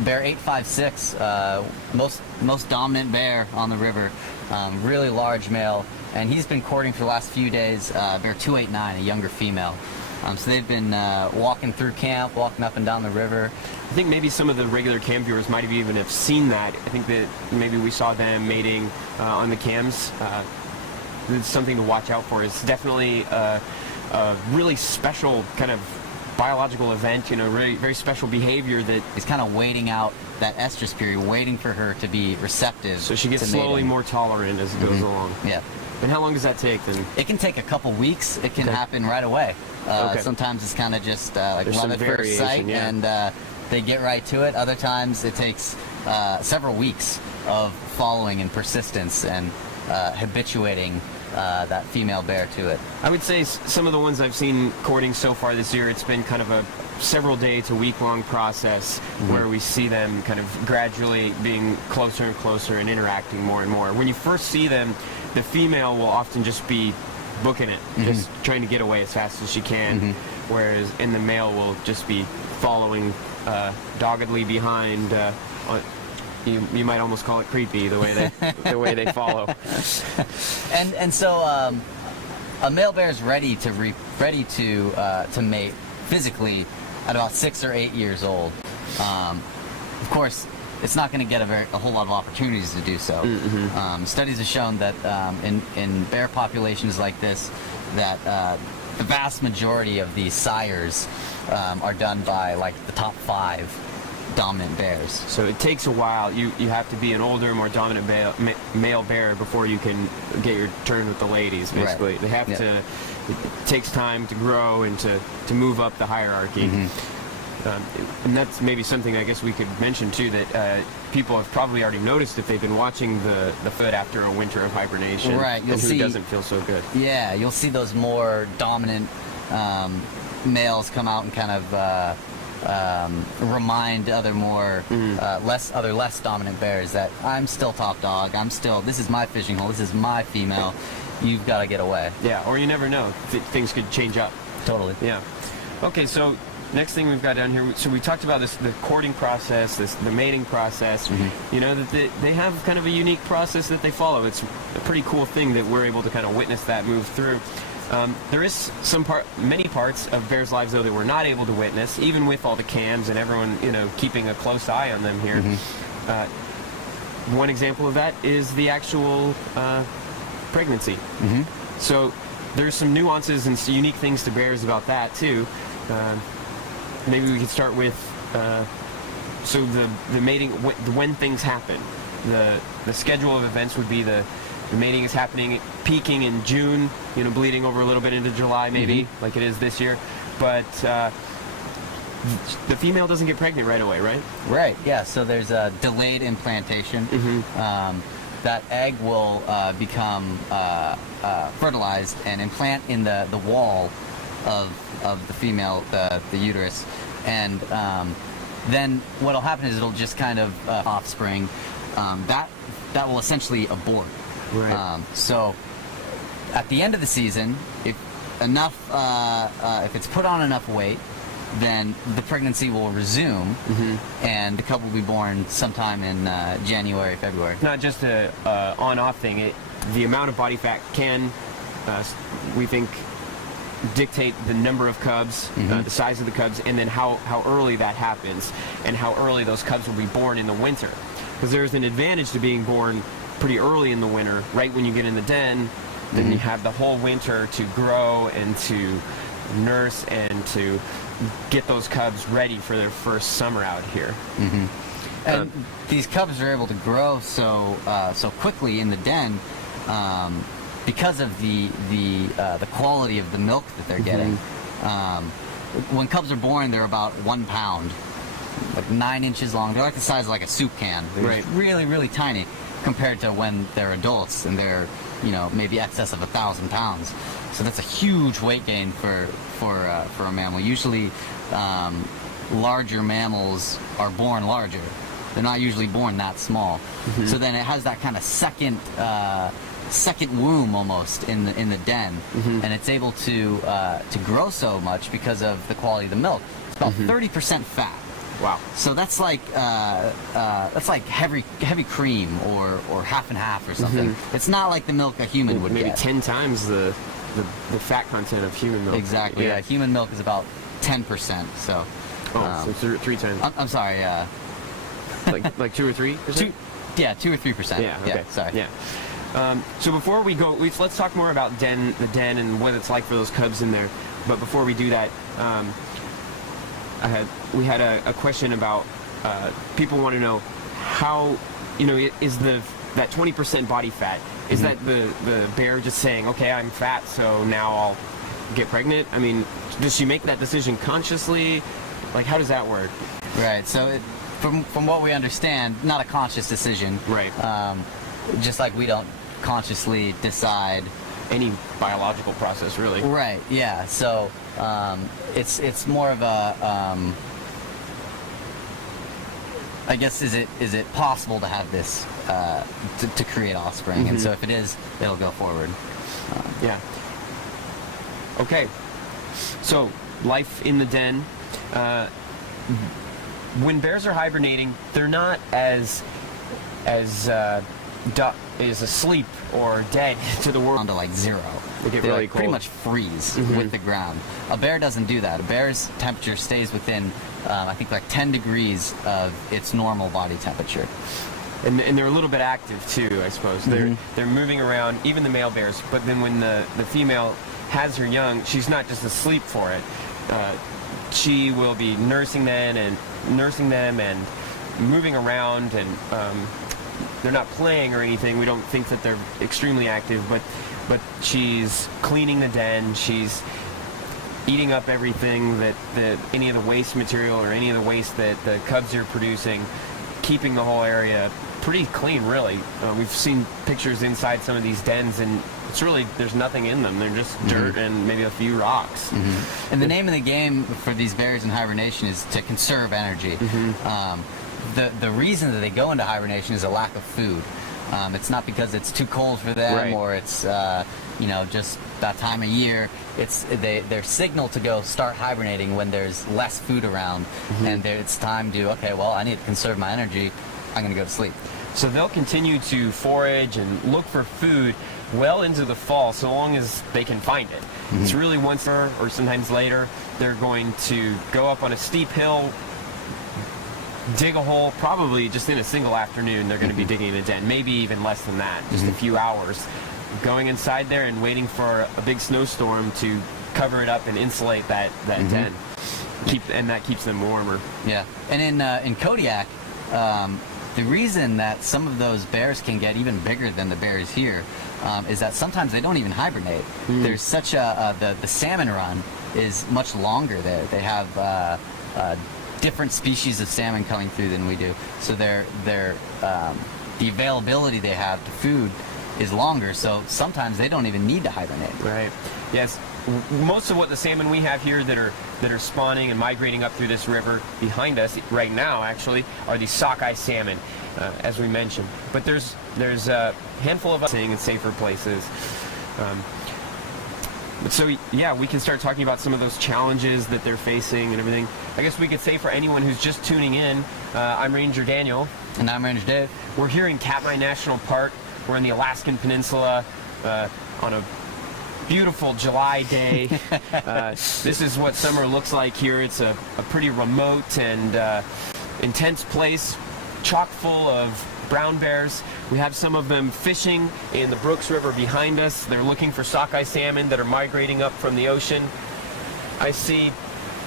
bear 856, most dominant bear on the river, really large male, and he's been courting for the last few days bear 289, a younger female. So they've been walking through camp, walking up and down the river. I think maybe some of the regular cam viewers might have even have seen that. I think that maybe we saw them mating on the cams. It's something to watch out for. It's definitely a really special kind of biological event, you know, very, very special behavior that is kind of waiting out that estrus period, waiting for her to be receptive. So she gets slowly more tolerant as it goes along. Yeah. And how long does that take then? It can take a couple weeks. It can happen right away. Sometimes it's kind of just like love at first sight, and they get right to it. Other times it takes several weeks of following and persistence and habituating that female bear to it. I would say some of the ones I've seen courting so far this year, it's been kind of a several day to week long process where we see them kind of gradually being closer and closer and interacting more and more. When you first see them, the female will often just be booking it, just trying to get away as fast as she can, whereas in the male will just be following doggedly behind. You might almost call it creepy the way they follow. And so a male bear is ready to mate physically at about 6 or 8 years old. Of course, it's not going to get a whole lot of opportunities to do so. Studies have shown that in bear populations like this, that the vast majority of these sires are done by like the top 5 dominant bears. So it takes a while. You have to be an older, more dominant male bear before you can get your turn with the ladies, basically. Right. They have to, it takes time to grow and to move up the hierarchy. And that's maybe something I guess we could mention too, that people have probably already noticed if they've been watching the foot after a winter of hibernation. Right, you'll see, who doesn't feel so good. Yeah, you'll see those more dominant males come out and kind of remind other more less dominant bears that I'm still top dog. This is my fishing hole. This is my female. You've got to get away. Yeah, or you never know. Things could change up. Totally. Yeah. Okay, so next thing we've got down here. So we talked about the courting process, the mating process. You know that they have kind of a unique process that they follow. It's a pretty cool thing that we're able to kind of witness that move through. There is many parts of bears' lives though that we're not able to witness, even with all the cams and everyone, you know, keeping a close eye on them here. One example of that is the actual pregnancy. So there's some nuances and some unique things to bears about that too. Maybe we could start with so the mating, when things happen. The schedule of events would be the mating is happening, peaking in June, you know, bleeding over a little bit into July maybe, like it is this year. But the female doesn't get pregnant right away, right? Right, yeah. So there's a delayed implantation. That egg will become fertilized and implant in the wall of the female, the uterus. And then what'll happen is it'll just kind of offspring. That will essentially abort. Right. So at the end of the season, if it's put on enough weight, then the pregnancy will resume, and the cub will be born sometime in January, February. Not just a on-off thing. The amount of body fat can, we think, dictate the number of cubs, the size of the cubs, and then how early that happens, and how early those cubs will be born in the winter. Because there's an advantage to being born pretty early in the winter, right when you get in the den. Then you have the whole winter to grow and to nurse and to get those cubs ready for their first summer out here. And these cubs are able to grow so quickly in the den because of the quality of the milk that they're getting. When cubs are born, they're about 1 pound, like 9 inches long. They're like the size of like a soup can. They're really, really tiny compared to when they're adults and they're, you know, maybe excess of 1,000 pounds. So that's a huge weight gain for a mammal. Usually, larger mammals are born larger. They're not usually born that small. So then it has that kind of second womb almost in the den, and it's able to grow so much because of the quality of the milk. It's about 30% fat. Wow. So that's like heavy cream or half and half or something. It's not like the milk a human would Maybe get. 10 times the fat content of human milk. Exactly. Yeah. Human milk is about 10%. So. So three times. I'm sorry. like 2 or 3%? 2 or 3%. Yeah. Okay. Yeah. Sorry. Yeah. So before we go, let's talk more about the den and what it's like for those cubs in there. But before we do that, we had a question about people want to know how, is that 20% body fat, is that the bear just saying, okay, I'm fat, so now I'll get pregnant? I mean, does she make that decision consciously? Like, how does that work? Right. So from what we understand, not a conscious decision. Right. Just like we don't consciously decide Any biological process, really. Right. Yeah. So it's more of a I guess is it possible to have this to create offspring? And so if it is, it'll go forward. Yeah. Okay. So life in the den. When bears are hibernating, they're not as asleep or dead to the world. Down to like zero. They get They really like pretty cold. much freeze with the ground. A bear doesn't do that. A bear's temperature stays within, I think, like 10 degrees of its normal body temperature. And they're a little bit active too, I suppose. They're moving around, even the male bears. But then when the female has her young, she's not just asleep for it. She will be nursing them and moving around, and they're not playing or anything. We don't think that they're extremely active, but she's cleaning the den. She's eating up everything that any of the waste material or any of the waste that the cubs are producing, keeping the whole area pretty clean, really. We've seen pictures inside some of these dens, and it's really, there's nothing in them. They're just dirt and maybe a few rocks. And the name of the game for these bears in hibernation is to conserve energy. The reason that they go into hibernation is a lack of food. It's not because it's too cold for them, Right. or it's just that time of year. It's they're signaled to go start hibernating when there's less food around, and it's time to, okay, well, I need to conserve my energy. I'm going to go to sleep. So they'll continue to forage and look for food well into the fall, so long as they can find it. It's really once or sometimes later, they're going to go up on a steep hill, dig a hole, probably just in a single afternoon. They're going to be digging a den, maybe even less than that, just a few hours, going inside there and waiting for a big snowstorm to cover it up and insulate that den. And that keeps them warmer. Yeah, and in Kodiak, the reason that some of those bears can get even bigger than the bears here is that sometimes they don't even hibernate. There's such the salmon run is much longer there. They have different species of salmon coming through than we do, so the availability they have to food is longer. So sometimes they don't even need to hibernate. Right. Yes. Most of what the salmon we have here that are spawning and migrating up through this river behind us right now, actually, are these sockeye salmon, as we mentioned. But there's a handful of us staying in safer places. So yeah, we can start talking about some of those challenges that they're facing and everything. I guess we could say for anyone who's just tuning in, I'm Ranger Daniel. And I'm Ranger Dave. We're here in Katmai National Park. We're in the Alaskan Peninsula on a beautiful July day. This is what summer looks like here. It's a pretty remote and intense place, chock full of brown bears. We have some of them fishing in the Brooks River behind us. They're looking for sockeye salmon that are migrating up from the ocean. I see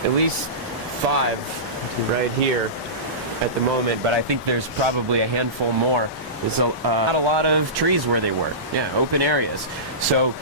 at least 5 right here at the moment, but I think there's probably a handful more. There's not a lot of trees where they were. Yeah, open areas. So